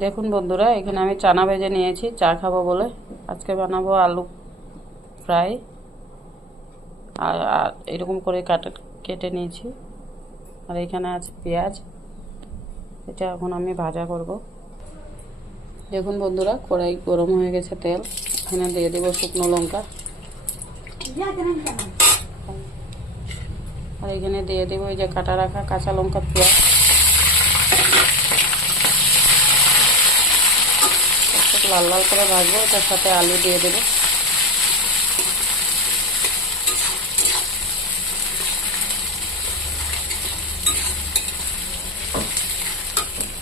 দেখুন বন্ধুরা, এখানে আমি চানা ভেজে নিয়েছি চা খাবো বলে। আজকে বানাবো আলু ফ্রাই। আর এরকম করে কেটে নিয়েছি। আর এখানে আছে পেঁয়াজ, এটা এখন আমি ভাজা করব। দেখুন বন্ধুরা, কড়াই গরম হয়ে গেছে, তেল এখানে দিয়ে দেবো শুকনো লঙ্কা। আর এখানে দিয়ে দেবো এই যে কাটা রাখা কাঁচা লঙ্কা, পেঁয়াজ। লাল লাল করে ভাজবো, তার সাথে আলু দিয়ে দেবো।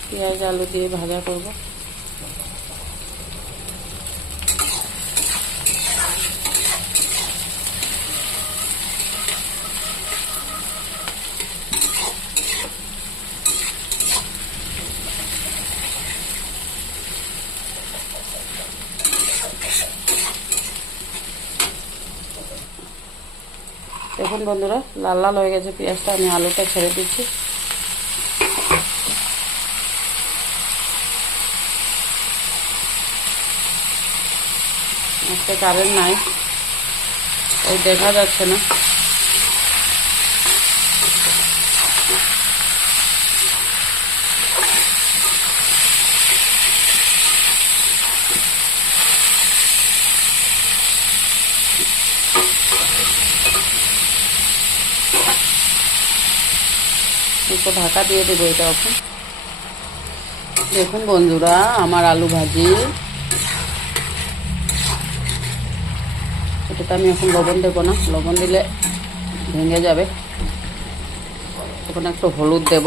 পেঁয়াজ আলু দিয়ে ভাজা করব। দেখুন বন্ধুরা, লাল লাল হয়ে গেছে পেঁয়াজটা, আমি আলুটা ছেড়ে দিচ্ছি। আজকে কারেন্ট নাই, ওই দেখা যাচ্ছে না। একটু ঢাকা দিয়ে দেবো এটা এখন। দেখুন বন্ধুরা, আমার আলু ভাজি, এটাতে আমি এখন লবণ দেবো না, লবণ দিলে ভেঙে যাবে। এখন একটু হলুদ দেব।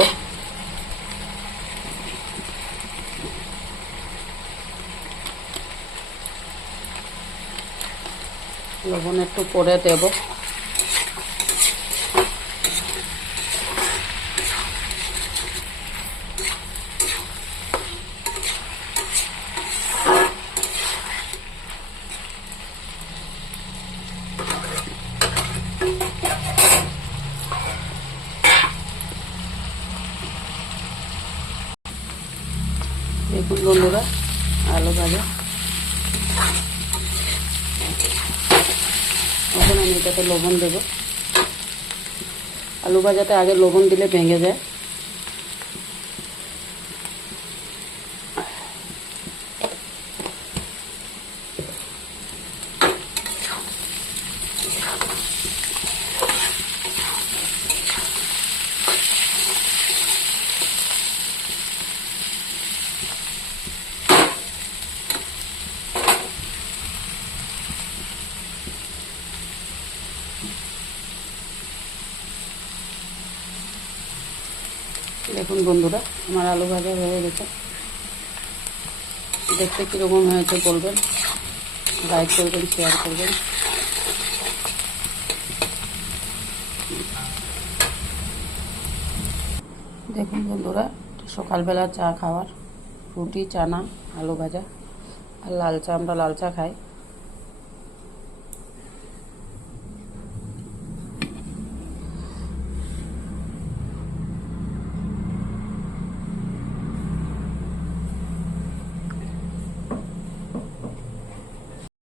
লবণ একটু পরে দেব। দেখুন বন্ধুরা, আলু ভাজা। এখন আমি এটাতে লবণ দেব। আলু ভাজাতে আগে লবণ দিলে ভেঙে যায়। দেখুন বন্ধুরা, আমার আলু ভাজা হয়ে গেছে। দেখতে কীরকম হয়েছে বলবেন, লাইক করবেন, শেয়ার করবেন। দেখুন বন্ধুরা, সকালবেলা চা খাওয়ার, রুটি, চানা, আলু ভাজা আর লাল চা। আমরা লাল চা খাই।